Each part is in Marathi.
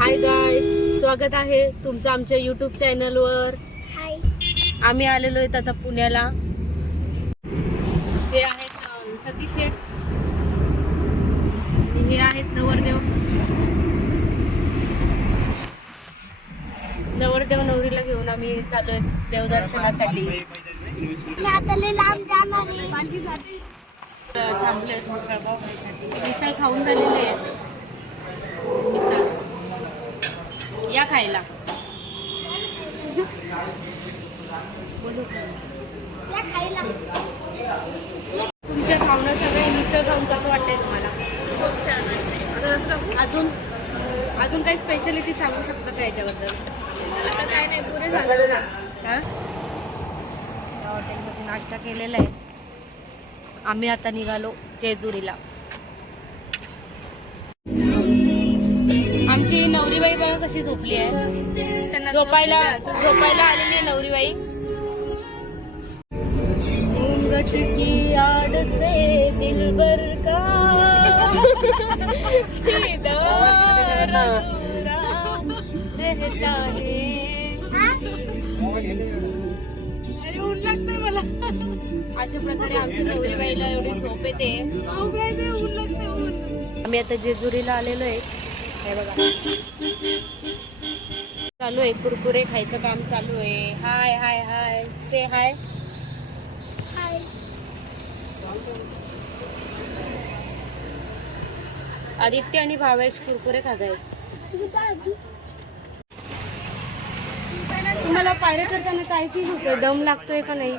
हाय गाय स्वागत आहे तुमचं आमच्या युट्यूब चॅनलवर हाय आम्ही आलेलो आहेत आता पुण्याला. हे आहेत सतीश शेठ. हे आहेत नवरदेव. नवरदेव नवरीला घेऊन आम्ही चालू देवदर्शनासाठी. थांबले आहेत मिसळ खाऊन झालेले आहे मिसळ या खायला. बोलू का? या खायला. तुमच्या भावना सगळे मिसळ खाऊन कसं वाटतंय तुम्हाला? खूप छान वाटतंय. अजून अजून काही स्पेशालिटी सांगू शकता का याच्याबद्दल? आता काय नाही पुरे झालं. हा? हॉटेलमध्ये नाश्ता केलेला आहे. आम्ही आता निघालो जेजुरीला. आमची नवरीबाई बघा कशी झोपली आहे. झोपायला झोपायला आलेली आहे नवरीबाई. घूंघट की आड़ से दिलबर का रहता है मला अशा प्रकारे आमच्या नवरीबाईला एवढी झोप येते. आम्ही आता जेजुरीला आलेलो आहे. हे बघा. चालू आहे कुरकुरे खायचं काम चालू आहे. हाय हाय हाय. से हाय हाय आदित्य आणि भावेश कुरकुरे खात आहेत तुम्हाला पायऱ्या चढताना काय फील होतं दम लागतोय का नाही?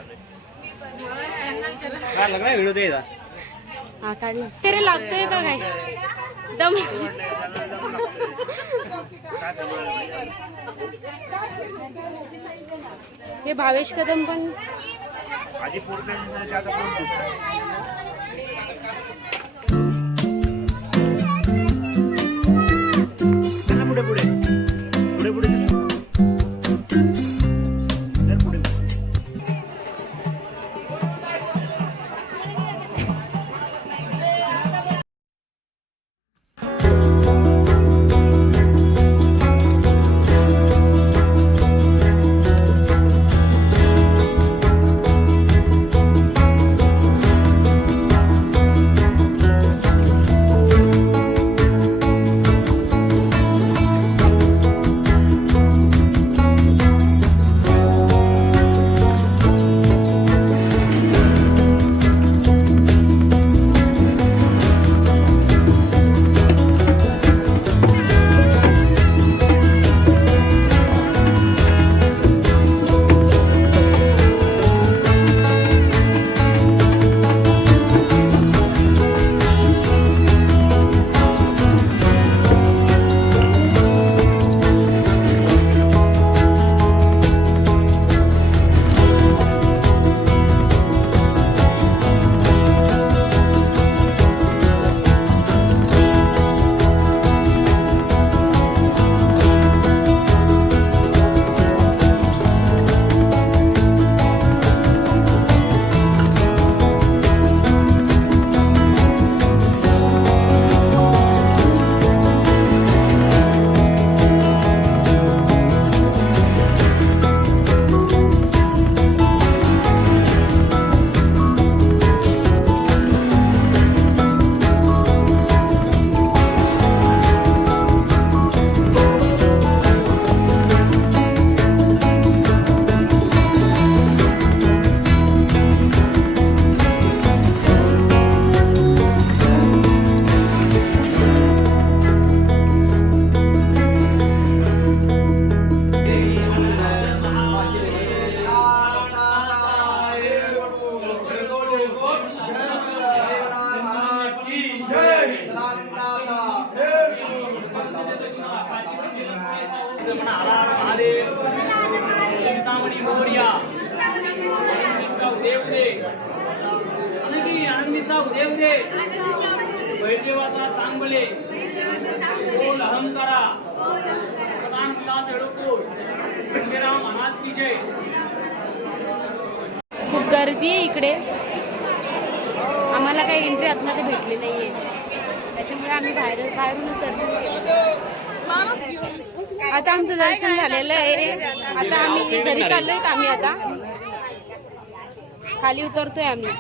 हा काढला तरी लागतोय का काय? दम हे भावेश कदम पण पुढे पुढे. पुढे पुढे. चिंतामणी मोर्या उदेव दे आनंदीचा उदेव दे वैदेवाचा चांगले बोल अहंकारा सदांचा चढकोट श्रीराम महाराज की जय खूप गर्दी आहे इकडे. आम्हाला काही एंट्री आतमध्ये भेटली नाहीये. त्याच्यामुळे आम्ही बाहेर बाहेरूनच दर्शन आता आमचं दर्शन झालेलं आहे. आता आम्ही घरी चाललोय आम्ही आता. खाली उतरतोय आम्ही.